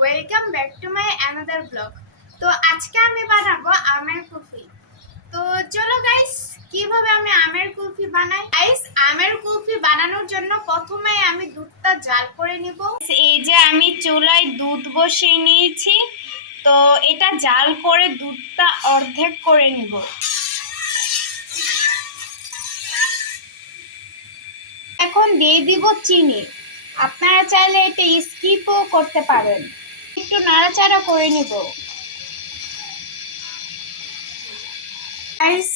Welcome back to my another blog. তো আজকে আমি বানাবো আমের কুলফি। তো চলো গাইস, কিভাবে আমি আমের কুলফি বানাই। গাইস, আমের কুলফি বানানোর জন্য প্রথমে আমি দুধটা জাল করে নিব। এই যে আমি চুলায় দুধ বসিয়ে নিয়েছি, তো এটা জাল করে দুধটা অর্ধেক করে নিব। এখন দিয়ে দিব চিনি। আপনারা চাইলে এটা স্কিপও করতে পারেন। একটু নাড়াচাড়া করে নিব। গাইস,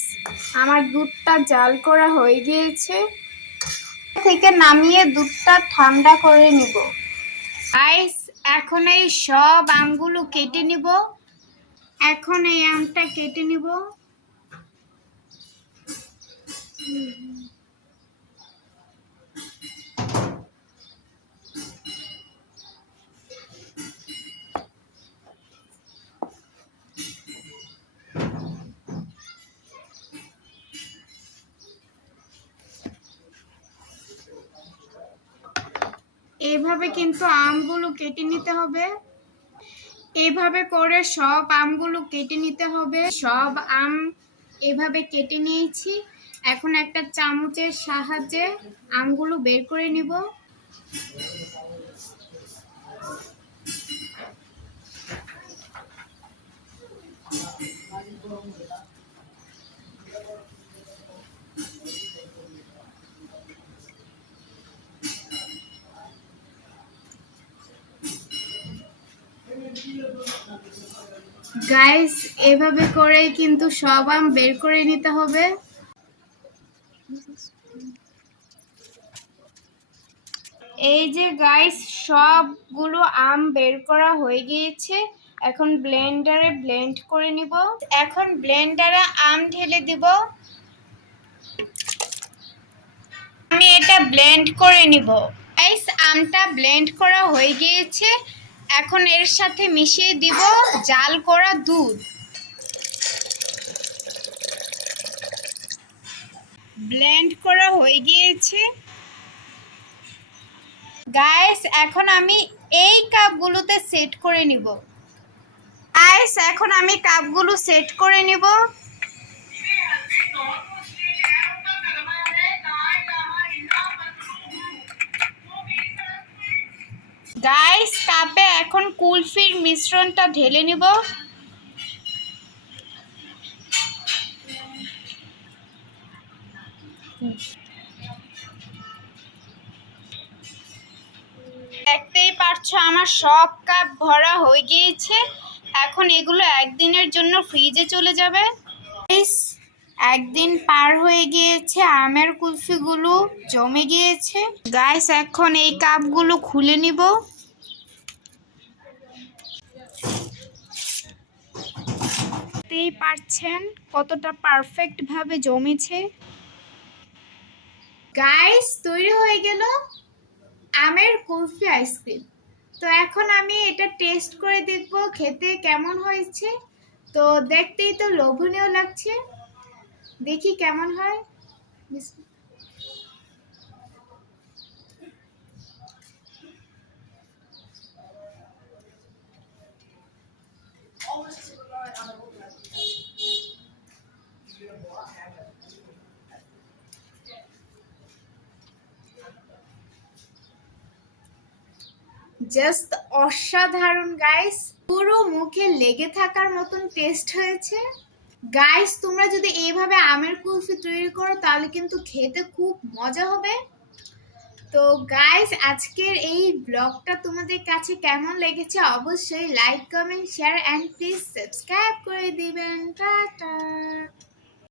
আমার দুধটা জাল করা হয়ে গিয়েছে, থেকে নামিয়ে দুধটা ঠান্ডা করে নিব। গাইস, এখন এই সব আমগুলো কেটে নিব। এখন এই আমটা কেটে নিব। এইভাবে কিন্তু আমগুলো কেটে নিতে হবে। এইভাবে করে সব আমগুলো কেটে নিতে হবে। সব আম এভাবে কেটে নিয়েছি। এখন একটা চামচের সাহায্যে আমগুলো বের করে নিব। গাইস, এভাবে করে কিন্তু সব আম বের করে নিতে হবে। এই যে গাইস, সবগুলো আম বের করা হয়ে গিয়েছে। এখন ব্লেন্ডারে ব্লেন্ড করে নিব। এখন ব্লেন্ডারে আম ঢেলে দিব। আমি এটা ব্লেন্ড করে নিব। গাইস, আমটা ব্লেন্ড করা হয়ে গিয়েছে। এখন এর সাথে মিশিয়ে দিব জাল করা দুধ। ব্লেন্ড করা হয়ে গিয়েছে। গাইস, এখন আমি এই কাপগুলোতে সেট করে নিব। গাইস, এখন আমি কাপগুলো সেট করে নিব। গাইস, কাপে এখন কুলফির মিশ্রণটা ঢেলে নিব। দেখতেই পারছো আমার সব কাপ ভরা হয়ে গিয়েছে। এখন এগুলো একদিনের জন্য ফ্রিজে চলে যাবে। একদিন পার হয়ে গিয়েছে, আমের কুলফিগুলো জমে গিয়েছে। গাইস, এখন এই কাপগুলো খুলে নিব। দেখতেই পাচ্ছেন কতটা পারফেক্ট ভাবে জমেছে। গাইস, তৈরি হয়ে গেল আমের কুলফি আইসক্রিম। তো এখন আমি এটা টেস্ট করে দেখব খেতে কেমন হয়েছে। তো দেখতেই তো লোভনীয় লাগছে, দেখি কেমন হয়। জাস্ট অসাধারণ গাইস, পুরো মুখে লেগে থাকার মতন টেস্ট হয়েছে। গাইস, তোমরা যদি এইভাবে আমের কুলফি তৈরি করো তাহলে কিন্তু খেতে খুব মজা হবে। তো গাইস, আজকের এই ব্লগটা তোমাদের কাছে কেমন লেগেছে অবশ্যই like, comment, share and please subscribe করে দিবেন। টাটা।